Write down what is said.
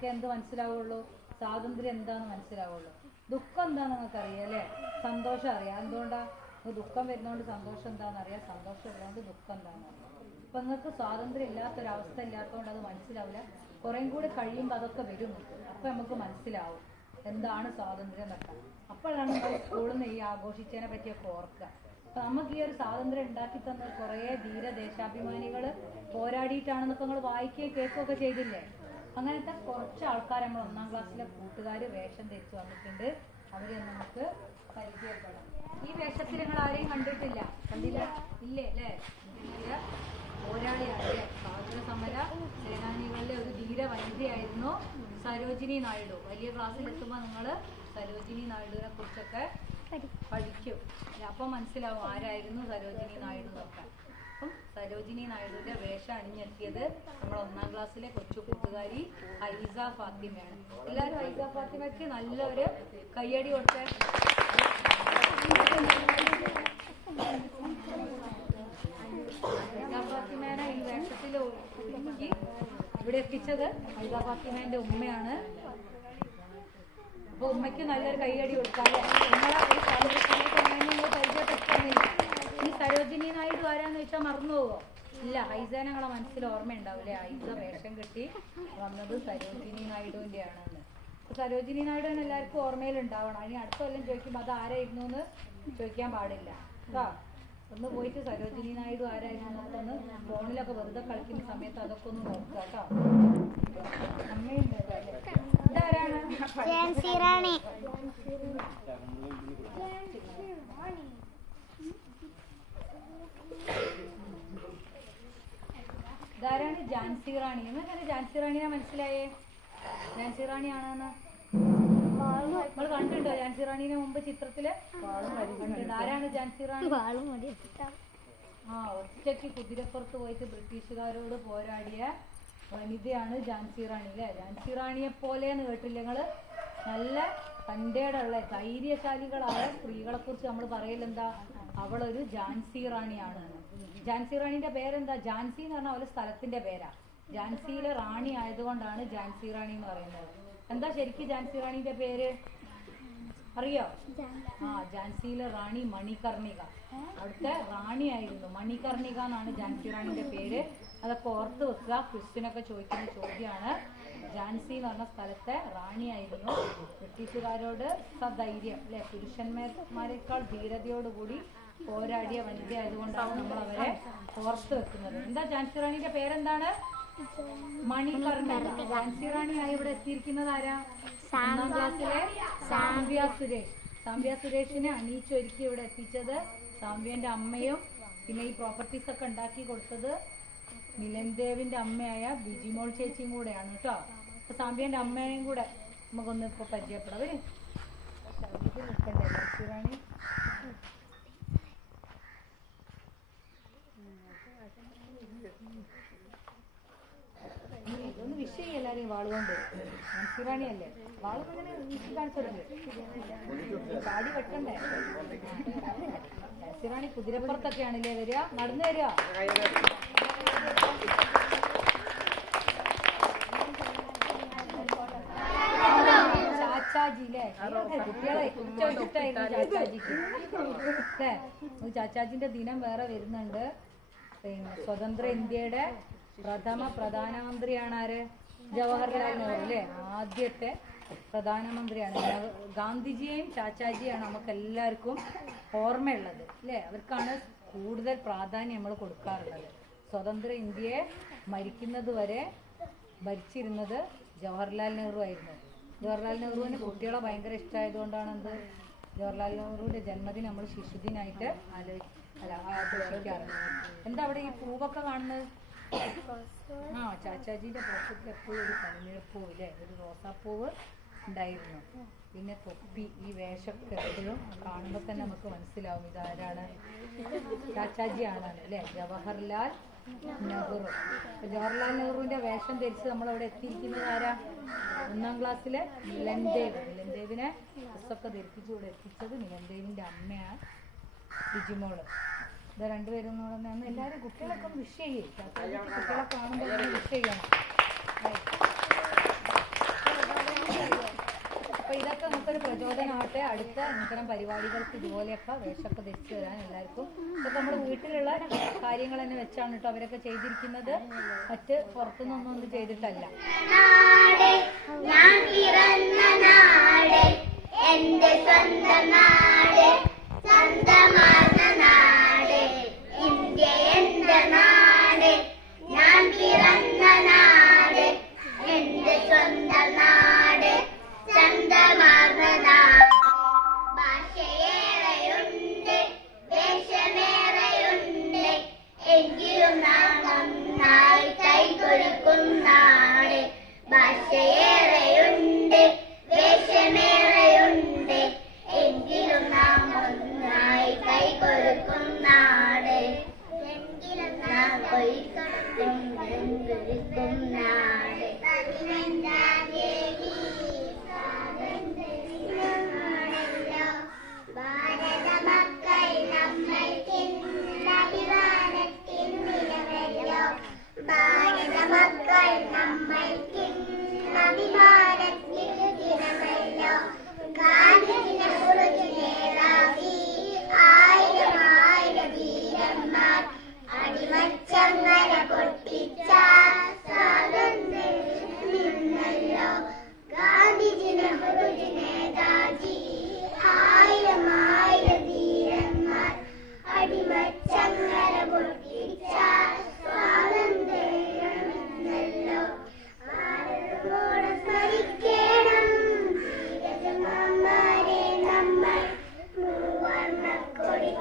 അവർക്ക് എന്ത് മനസ്സിലാവുള്ളൂ? സ്വാതന്ത്ര്യം എന്താന്ന് മനസ്സിലാവുള്ളൂ. ദുഃഖം എന്താന്ന് നിങ്ങൾക്ക് അറിയാം അല്ലേ? സന്തോഷം അറിയാം. എന്തുകൊണ്ടാ? ദുഃഖം വരുന്നതുകൊണ്ട് സന്തോഷം എന്താണെന്ന് അറിയാം, സന്തോഷം ഉള്ളതുകൊണ്ട് ദുഃഖം എന്താണെന്ന് അറിയാം. അപ്പൊ നിങ്ങൾക്ക് സ്വാതന്ത്ര്യം ഇല്ലാത്തൊരവസ്ഥ ഇല്ലാത്തതുകൊണ്ട് അത് മനസ്സിലാവില്ല. കുറേം കൂടി കഴിയുമ്പോൾ അതൊക്കെ വരും. അപ്പൊ നമുക്ക് മനസ്സിലാവും എന്താണ് സ്വാതന്ത്ര്യം എന്നൊക്കെ. അപ്പോഴാണ് നമ്മൾ സ്കൂളിൽ നിന്ന് ഈ ആഘോഷിച്ചതിനെ പറ്റിയൊക്കെ ഓർക്കുക. അപ്പൊ നമുക്ക് ഈ ഒരു സ്വാതന്ത്ര്യം ഉണ്ടാക്കി തന്ന കുറേ ധീരദേശാഭിമാനികൾ പോരാടിയിട്ടാണെന്നൊക്കെ നിങ്ങൾ വായിക്കുകയും കേൾക്കുകയൊക്കെ ചെയ്തില്ലേ? അങ്ങനത്തെ കുറച്ച് ആൾക്കാർ നമ്മൾ 1ാം ക്ലാസ്സിലെ കൂട്ടുകാർ വേഷം ധരിച്ചു വന്നിട്ടുണ്ട്. അവരെ നമുക്ക് പരിചയപ്പെടാം. ഈ വേഷത്തിൽ നിങ്ങൾ ആരെയും കണ്ടിട്ടില്ല? കണ്ടില്ല? ഇല്ലേ അല്ലേ? പോരാളിയാണ്. സ്വാതന്ത്ര്യ സമര സേനാനികളിലെ ഒരു ധീര വനിതയായിരുന്നു സരോജിനി നായിഡു. വലിയ ക്ലാസ്സിലെത്തുമ്പോൾ നിങ്ങൾ സരോജിനി നായിഡുവിനെ കുറിച്ചൊക്കെ പഠിക്കും. അപ്പം മനസ്സിലാവും ആരായിരുന്നു സരോജിനി നായിഡു എന്നൊക്കെ. അപ്പം സരോജിനി നായിഡുവിന്റെ വേഷം അണിഞ്ഞെത്തിയത് നമ്മൾ 1ാം ക്ലാസ്സിലെ കൊച്ചു കൂട്ടുകാരി ഹൈസ ഫാത്തിമയാണ്. എല്ലാവരും ഹൈസ ഫാത്തിമയ്ക്ക് നല്ലൊരു കയ്യടി കൊടുത്തേ. ഹൈസ ഫാത്തിമേനെ ഈ വേഷത്തിൽ ഇവിടെ എത്തിച്ചത് ഹൈസ ഫാത്തിമേന്റെ ഉമ്മയാണ്. അപ്പൊ ഉമ്മയ്ക്ക് നല്ലൊരു കയ്യടി കൊടുക്കാതെ പരിചയപ്പെടുത്തുന്നില്ല. ഈ സരോജിനി നായിഡു ആരാന്ന് വെച്ചാൽ മറന്നു പോവോ? ഇല്ല. ഹൈസ ഞങ്ങളെ മനസ്സിൽ ഓർമ്മയുണ്ടാവില്ലേ? ഹൈസ വേഷം കെട്ടി വന്നത് സരോജിനി നായിഡുവിന്റെ ആണെന്ന്. സരോജിനി നായിഡുവിന് എല്ലാവർക്കും ഓർമ്മയിലുണ്ടാവണം. ഇനി അടുത്ത കൊല്ലം ചോദിക്കുമ്പോൾ അത് ആരായിരുന്നു എന്ന് ചോദിക്കാൻ പാടില്ല കേട്ടോ. ഒന്ന് പോയിട്ട് സരോജിനി നായിഡു ആരായിരുന്നു എന്നൊന്ന് ഫോണിലൊക്കെ വെറുതെ കളിക്കുന്ന സമയത്ത് അതൊക്കെ ഒന്ന് നോക്കുക കേട്ടോ. അമ്മയുണ്ട്. ഇതാരാണ്? ഝാൻസി റാണി. ഇതാരാണ്? ഝാൻസി റാണി. എന്നൊക്കെ ഝാൻസി റാണിയെ മനസ്സിലായേ? ഝാൻസി റാണിയാണെന്ന് നമ്മൾ കണ്ടിട്ടുണ്ടോ? ഝാൻസി റാണിനെ മുമ്പ് ചിത്രത്തില് കണ്ടിട്ടുണ്ട്. ആരാണ് ഝാൻസി റാണി? ഒറ്റയ്ക്ക് കുതിരപ്പുറത്ത് പോയിട്ട് ബ്രിട്ടീഷുകാരോട് പോരാടിയ വനിതയാണ് ഝാൻസി റാണി അല്ലേ? ഝാൻസി റാണിയെ പോലെയെന്ന് കേട്ടില്ല നിങ്ങള്? നല്ല തൻ്റെയുള്ള ധൈര്യശാലികളായ സ്ത്രീകളെ കുറിച്ച് നമ്മൾ പറയലെന്താ? അവളൊരു ഝാൻസി റാണിയാണ്. ഝാൻസി റാണിന്റെ പേരെന്താ? ഝാൻസി എന്ന് പറഞ്ഞാൽ ഒരു സ്ഥലത്തിന്റെ പേരാ. ഝാൻസിയിലെ റാണി ആയതുകൊണ്ടാണ് ഝാൻസി റാണി എന്ന് പറയുന്നത്. എന്താ ശരിക്കും ഝാൻസി റാണിന്റെ പേര് അറിയോ? ഝാൻസിയിലെ റാണി മണികർണിക. അവിടുത്തെ റാണിയായിരുന്നു. മണികർണിക എന്നാണ് ഝാൻസി റാണിന്റെ പേര്. അതൊക്കെ ഓർത്ത് വെക്കുക. ക്വസ്റ്റ്യനൊക്കെ ചോദിക്കുന്ന ചോദ്യമാണ്. ഝാൻസി എന്ന് പറഞ്ഞ സ്ഥലത്തെ റാണിയായിരുന്നു. ബ്രിട്ടീഷുകാരോട് സധൈര്യം അല്ലെ, പുരുഷന്മാരെക്കാൾ ധീരതയോടുകൂടി പോരാടിയ വനിത ആയതുകൊണ്ടാണ് നമ്മൾ അവരെ ഓർത്ത് വെക്കുന്നത്. എന്താ ഝാൻസി റാണിന്റെ പേരെന്താണ്? മണികർണിക. ഝാൻസി റാണിയായി ഇവിടെ എത്തിയിരിക്കുന്നത് ആരാ? 1ാം ക്ലാസ്സിലെ സാംവ്യ സുരേഷ്. സാംവ്യ സുരേഷിനെ അണിയിച്ചൊരുക്കി ഇവിടെ എത്തിച്ചത് സാംവ്യന്റെ അമ്മയും പിന്നെ ഈ പ്രോപ്പർട്ടീസ് ഒക്കെ ഉണ്ടാക്കി കൊടുത്തത് മിലൻദേവിന്റെ അമ്മയായ ബിജിമോൾ ചേച്ചിയും കൂടെയാണ് കേട്ടോ. അപ്പൊ സാംവ്യന്റെ അമ്മേനെയും കൂടെ നമുക്കൊന്ന് ഇപ്പൊ പരിചയപ്പെടാം. അവര് നിൽക്കണ്ടേ ഝാൻസി റാണി? ഇതൊന്ന് വിഷയം എല്ലാരെയും വാളുകൊണ്ട്. ഝാൻസി റാണിയല്ലേ? വാള് ഇങ്ങനെ വീട്ടിൽ കാണിച്ചോളൂ. ചാടി വെക്കണ്ടേ? ഝാൻസി റാണി കുതിരപ്പുറത്തൊക്കെയാണല്ലേ വരിക? നടന്നു വരിക? ചാച്ചാജി അല്ലേ? കുട്ടികളെ ഏറ്റവും ഇഷ്ടമായിരുന്നു ചാച്ചാജിക്ക് അല്ലേ? ചാച്ചാജിന്റെ ദിനം വേറെ വരുന്നുണ്ട്. പിന്നെ സ്വതന്ത്ര ഇന്ത്യയുടെ പ്രഥമ പ്രധാനമന്ത്രിയാണ് ആര്? ജവഹർലാൽ നെഹ്റു അല്ലേ? ആദ്യത്തെ പ്രധാനമന്ത്രിയാണ്. ഗാന്ധിജിയെയും ചാച്ചാജിയാണ് നമുക്ക് എല്ലാവർക്കും ഓർമ്മയുള്ളത് അല്ലേ? അവർക്കാണ് കൂടുതൽ പ്രാധാന്യം നമ്മൾ കൊടുക്കാറുള്ളത്. സ്വതന്ത്ര ഇന്ത്യയെ മരിക്കുന്നത് വരെ ഭരിച്ചിരുന്നത് ജവഹർലാൽ നെഹ്റു ആയിരുന്നു. ജവഹർലാൽ നെഹ്റുവിന് കുട്ടികളെ ഭയങ്കര ഇഷ്ടമായതുകൊണ്ടാണ് എന്ത് ജവഹർലാൽ നെഹ്റുവിന്റെ ജന്മദിനം നമ്മൾ ശിശുദിനായിട്ട് ആഘോഷിക്കാറുണ്ട്. എന്താ അവിടെ ഈ പൂവൊക്കെ കാണുന്നത്? ചാച്ചാജിന്റെ പോക്കറ്റിൽ എപ്പോഴും ഒരു പനിനിഴപ്പൂ ഇല്ലേ, ഒരു റോസാപ്പൂവ് ഉണ്ടായിരുന്നു. പിന്നെ തൊപ്പി, ഈ വേഷമൊക്കെ എപ്പോഴും കാണുമ്പോൾ തന്നെ നമുക്ക് മനസ്സിലാവും ഇതാരാണ്, ചാച്ചാജി ആണ് അല്ലേ, ജവഹർലാൽ നെഹ്റു. ജവഹർലാൽ നെഹ്റുവിന്റെ വേഷം ധരിച്ച് നമ്മളവിടെ എത്തിയിരിക്കുന്നത് ആരാ? 1ാം ക്ലാസ്സിലെ മിലൻദേവ്. മിലൻദേവിനെ ഡ്രസ്സൊക്കെ ധരിപ്പിച്ച് ഇവിടെ എത്തിച്ചത് മിലൻദേവിന്റെ അമ്മയാണ് ബിജിമോള്. ഇത് രണ്ടുപേരും എന്ന് എല്ലാവരും കുട്ടികളൊക്കെ വിഷ് ചെയ്യും. കുട്ടികളെ കാണുമ്പോൾ വിഷ് ചെയ്യണം. അപ്പൊ ഇതൊക്കെ നമുക്കൊരു പ്രചോദനമാവട്ടെ അടുത്ത ഇത്തരം പരിപാടികൾക്ക് ഇതുപോലെയൊക്കെ വേഷമൊക്കെ ധരിച്ചു തരാൻ എല്ലാവർക്കും. ഇതൊക്കെ നമ്മുടെ വീട്ടിലുള്ള കാര്യങ്ങൾ തന്നെ വെച്ചാണ് കേട്ടോ അവരൊക്കെ ചെയ്തിരിക്കുന്നത്, മറ്റ് പുറത്തുനിന്നൊന്നും ഒന്നും ചെയ്തിട്ടല്ല. എന്റെ സ്വന്തം നാട് സ്വന്തമാർന്ന നാട് ഇന്ത്യ എന്റെ നാട് ഞാൻ പിറന്ന നാട് എന്റെ സ്വന്തം നാട് സ്വന്തമാർന്ന നാട്. ഭാഷയേറെയുണ്ട് വേഷമേറെയുണ്ട് എങ്കിലും നാം നന്നായി കൈകൊടുക്കും നാട്. ഭാഷയേറെയുണ്ട് വേഷമേറെയുണ്ട് എങ്കിലും നാം ഒന്നായി കൈകൊടുക്കും നാട്. എങ്കിലും നാം കൈകൊടുക്കും നാട്. 15-ാം തീയതി ഭാരത മക്കൾ നമ്മൾക്കിന്ന് അഭിമാനത്തിൻ നിലവല്ലോ. ഭാരത മക്കൾ നമ്മൾക്കിന്ന് അഭിമാനത്തിൻ ദിനമല്ലോ. ഗാന്ധിജിനെ കുറിച്ച് നേതാവി ആയിരം വീരന്മാർ അടിമച്ചങ്ങല പൊട്ടിച്ച സ്വാതന്ത്ര്യം നിന്നല്ലോ. ഗാന്ധിജിനെ കുറിച്ച് നേതാജി ആയിരം വീരന്മാർ അടിമച്ചങ്ങല പൊട്ടിച്ച സ്വാതന്ത്ര്യം നിന്നല്ലോ. ഭാരതമോട് സ്മരിക്കണം ധീരജവാന്മാരെ നമ്മൾ മൂവർണ്ണക്കൊടി